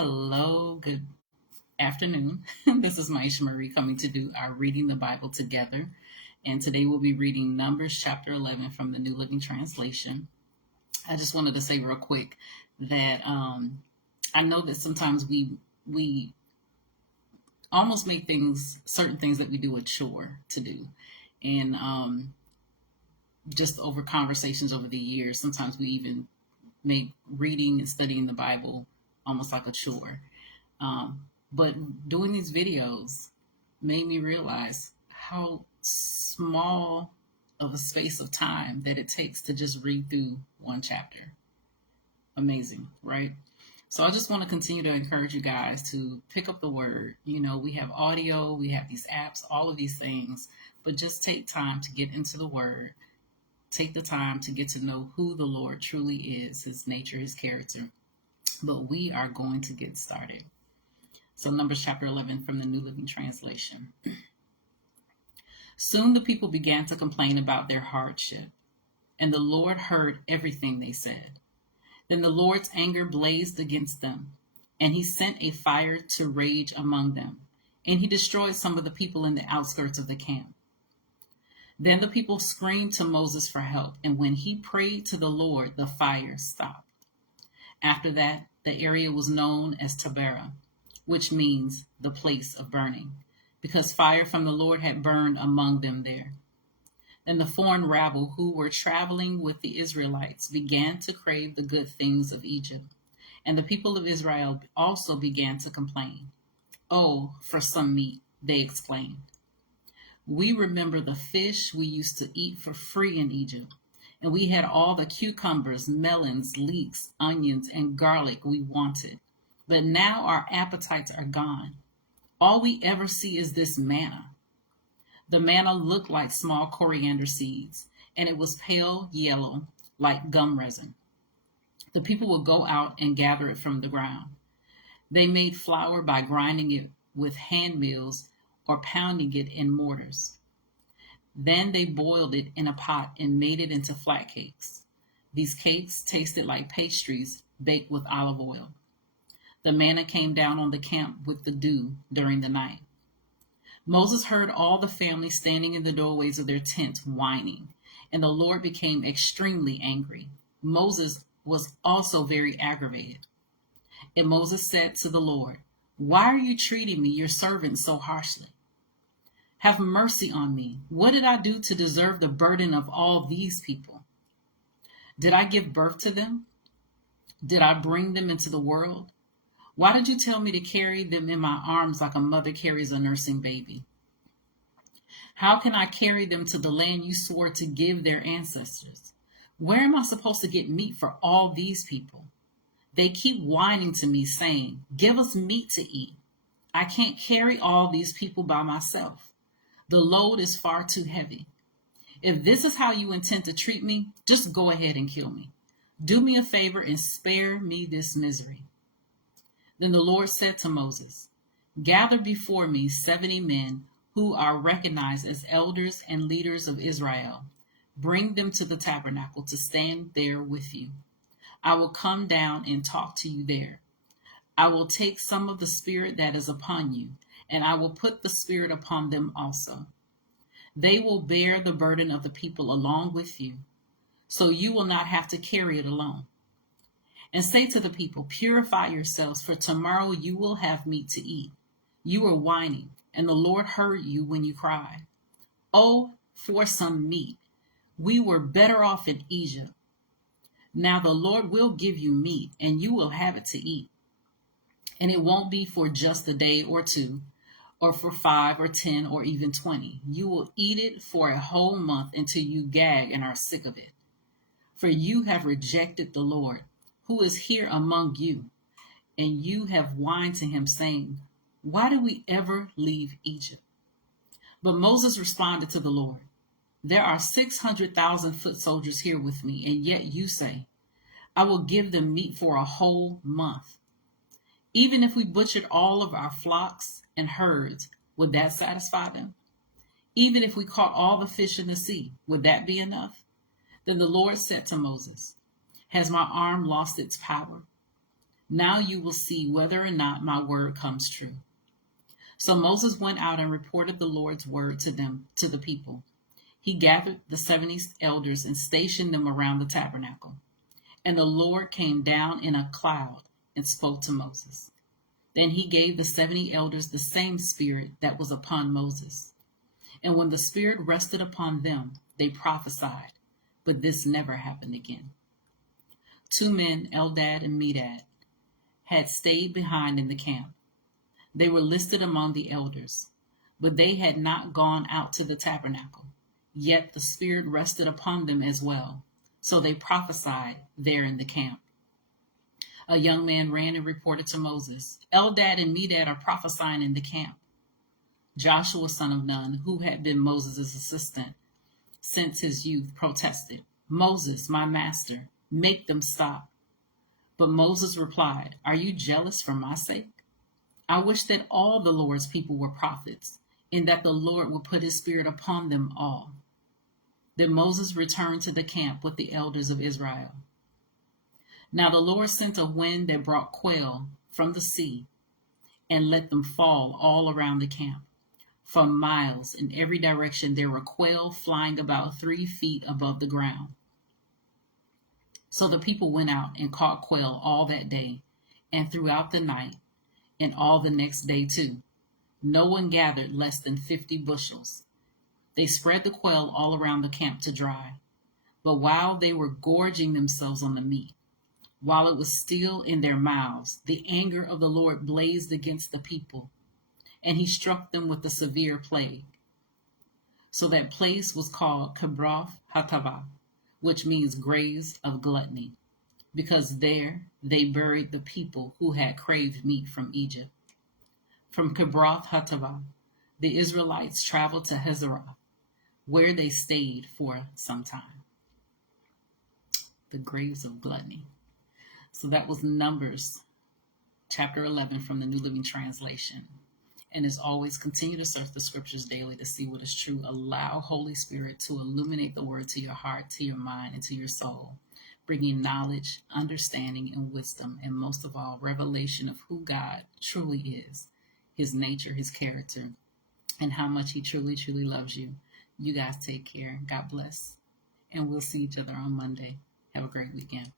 Hello, good afternoon. This is Myesha Marie coming to do our Reading the Bible together. And today we'll be reading Numbers chapter 11 from the New Living Translation. I just wanted to say real quick that I know that sometimes we almost make certain things that we do a chore to do. And just over conversations over the years, sometimes we even make reading and studying the Bible almost like a chore. But doing these videos made me realize how small of a space of time that it takes to just read through one chapter. Amazing, right? So I just want to continue to encourage you guys to pick up the word. You know, we have audio, we have these apps, all of these things, but just take time to get into the word. Take the time to get to know who the Lord truly is, his nature, his character. But we are going to get started. So Numbers chapter 11 from the New Living Translation. Soon the people began to complain about their hardship, and the Lord heard everything they said. Then the Lord's anger blazed against them, and he sent a fire to rage among them, and he destroyed some of the people in the outskirts of the camp. Then the people screamed to Moses for help, and when he prayed to the Lord, the fire stopped. After that, the area was known as Taberah, which means the place of burning, because fire from the Lord had burned among them there. Then the foreign rabble who were traveling with the Israelites began to crave the good things of Egypt, and the people of Israel also began to complain. "Oh, for some meat," they exclaimed. "We remember the fish we used to eat for free in Egypt, and we had all the cucumbers, melons, leeks, onions, and garlic we wanted. But now our appetites are gone. All we ever see is this manna." The manna looked like small coriander seeds, and it was pale yellow like gum resin. The people would go out and gather it from the ground. They made flour by grinding it with hand mills or pounding it in mortars. Then they boiled it in a pot and made it into flat cakes. These cakes tasted like pastries baked with olive oil. The manna came down on the camp with the dew during the night. Moses heard all the family standing in the doorways of their tent whining, and the Lord became extremely angry. Moses was also very aggravated. And Moses said to the Lord, "Why are you treating me, your servant, so harshly? Have mercy on me. What did I do to deserve the burden of all these people? Did I give birth to them? Did I bring them into the world? Why did you tell me to carry them in my arms like a mother carries a nursing baby? How can I carry them to the land you swore to give their ancestors? Where am I supposed to get meat for all these people? They keep whining to me, saying, 'Give us meat to eat.' I can't carry all these people by myself. The load is far too heavy. If this is how you intend to treat me, just go ahead and kill me. Do me a favor and spare me this misery." Then the Lord said to Moses, "Gather before me 70 men who are recognized as elders and leaders of Israel. Bring them to the tabernacle to stand there with you. I will come down and talk to you there. I will take some of the spirit that is upon you, and I will put the spirit upon them also. They will bear the burden of the people along with you, so you will not have to carry it alone. And say to the people, 'Purify yourselves, for tomorrow you will have meat to eat.' You are whining, and the Lord heard you when you cried. 'Oh, for some meat. We were better off in Egypt.' Now the Lord will give you meat, and you will have it to eat. And it won't be for just a day or two, or for 5 or 10 or even 20. You will eat it for a whole month until you gag and are sick of it. For you have rejected the Lord, who is here among you, and you have whined to him, saying, 'Why did we ever leave Egypt?'" But Moses responded to the Lord, "There are 600,000 foot soldiers here with me, and yet you say, 'I will give them meat for a whole month.' Even if we butchered all of our flocks and herds, would that satisfy them? Even if we caught all the fish in the sea, would that be enough?" Then the Lord said to Moses, "Has my arm lost its power? Now you will see whether or not my word comes true." So Moses went out and reported the Lord's word to the people. He gathered the 70 elders and stationed them around the tabernacle. And the Lord came down in a cloud and spoke to Moses. Then he gave the 70 elders the same spirit that was upon Moses. And when the spirit rested upon them, they prophesied. But this never happened again. 2 men, Eldad and Medad, had stayed behind in the camp. They were listed among the elders, but they had not gone out to the tabernacle. Yet the Spirit rested upon them as well. So they prophesied there in the camp. A young man ran and reported to Moses, "Eldad and Medad are prophesying in the camp." Joshua, son of Nun, who had been Moses' assistant since his youth, protested, "Moses, my master, make them stop." But Moses replied, "Are you jealous for my sake? I wish that all the Lord's people were prophets, and that the Lord would put his spirit upon them all." Then Moses returned to the camp with the elders of Israel. Now the Lord sent a wind that brought quail from the sea and let them fall all around the camp. For miles in every direction there were quail flying about 3 feet above the ground. So the people went out and caught quail all that day and throughout the night and all the next day too. No one gathered less than 50 bushels. They spread the quail all around the camp to dry. But while they were gorging themselves on the meat, while it was still in their mouths, the anger of the Lord blazed against the people, and he struck them with a severe plague. So that place was called Kibroth Hattaavah, which means graves of gluttony, because there they buried the people who had craved meat from Egypt. From Kibroth Hattaavah, the Israelites traveled to Hazarah, where they stayed for some time. The graves of gluttony. So that was Numbers chapter 11 from the New Living Translation. And as always, continue to search the scriptures daily to see what is true. Allow Holy Spirit to illuminate the word to your heart, to your mind, and to your soul, bringing knowledge, understanding, and wisdom, and most of all, revelation of who God truly is, his nature, his character, and how much he truly, truly loves you. You guys take care. God bless. And we'll see each other on Monday. Have a great weekend.